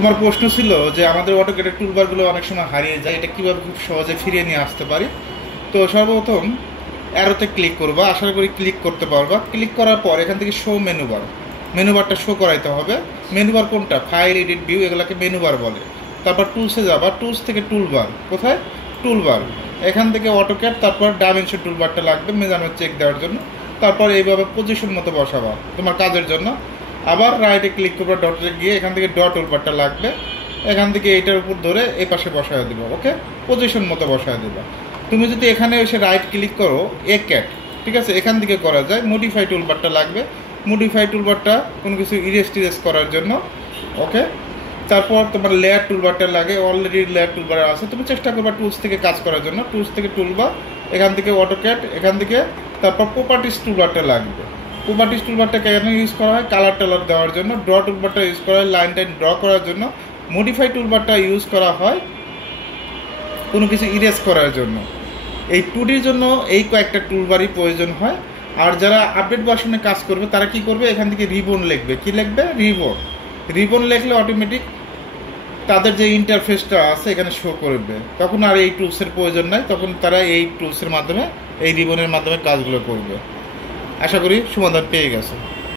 তোমার প্রশ্ন ছিল যে আমাদের অটোক্যাডের টুলবারগুলো অনেক সময় হারিয়ে যায়, এটা কীভাবে খুব সহজে ফিরিয়ে নিয়ে আসতে পারি। তো সর্বপ্রথম অ্যারোতে ক্লিক করবা, আশা করি ক্লিক করতে পারবা। ক্লিক করার পর এখান থেকে শো মেনুবার, মেনুবারটা শো করাইতে হবে। মেনুবার কোনটা? ফাইল, এডিট, ভিউ, এগুলোকে মেনুবার বলে। তারপর টুলসে যাবা, টুলস থেকে টুলবার, কোথায়? টুলবার, এখান থেকে অটোক্যাড, তারপর ডাইমেনশন টুলবারটা লাগবে মেজারমেন্ট চেক দেওয়ার জন্য। তারপর এইভাবে পজিশন মতো বসাবা তোমার কাজের জন্য। আবার রাইটে ক্লিক করবা, ডটে গিয়ে এখান থেকে ডট টুলবারটা লাগবে, এখান থেকে এইটার উপর ধরে এই পাশে বসায় দেবো। ওকে, পজিশন মতো বসায় দেবা। তুমি যদি এখানে এসে রাইট ক্লিক করো এ ক্যাট, ঠিক আছে, এখান থেকে করা যায়। মডিফাই টুলবারটা লাগবে, মডিফাই টুলবারটা কোনো কিছু ইরেজ টিরেজ করার জন্য। ওকে, তারপর তোমার লেয়ার টুলবারটা লাগে, অলরেডি লেয়ার টুলবার আছে, তুমি চেষ্টা করবা টুলস থেকে কাজ করার জন্য। টুলস থেকে টুলবার, এখান থেকে অটোক্যাড, এখান থেকে তারপর প্রপার্টিস টুলবারটা লাগবে। প্রপার্টিস টুলবারটা কেন ইউজ করা হয়? কালার টালার দেওয়ার জন্য। ড্র টুলবারটা ইউজ করা হয় লাইন টাইন ড্র করার জন্য। মডিফাই টুলবারটা ইউজ করা হয় কোনো কিছু ইরেজ করার জন্য। এই 2Dর জন্য এই কয়েকটা টুলবারই প্রয়োজন হয়। আর যারা আপডেট ভার্সনে কাজ করবে তারা কি করবে? এখান থেকে রিবন লিখবে। কি লিখবে? রিবন। রিবন লিখলে অটোমেটিক তাদের যে ইন্টারফেসটা আছে এখানে শো করবে, তখন আর এই টুলসের প্রয়োজন নাই, তখন তারা এই টুলসের মাধ্যমে, এই রিবনের মাধ্যমে কাজগুলো করবে। আশা করি সমাধান পেয়ে গেছে।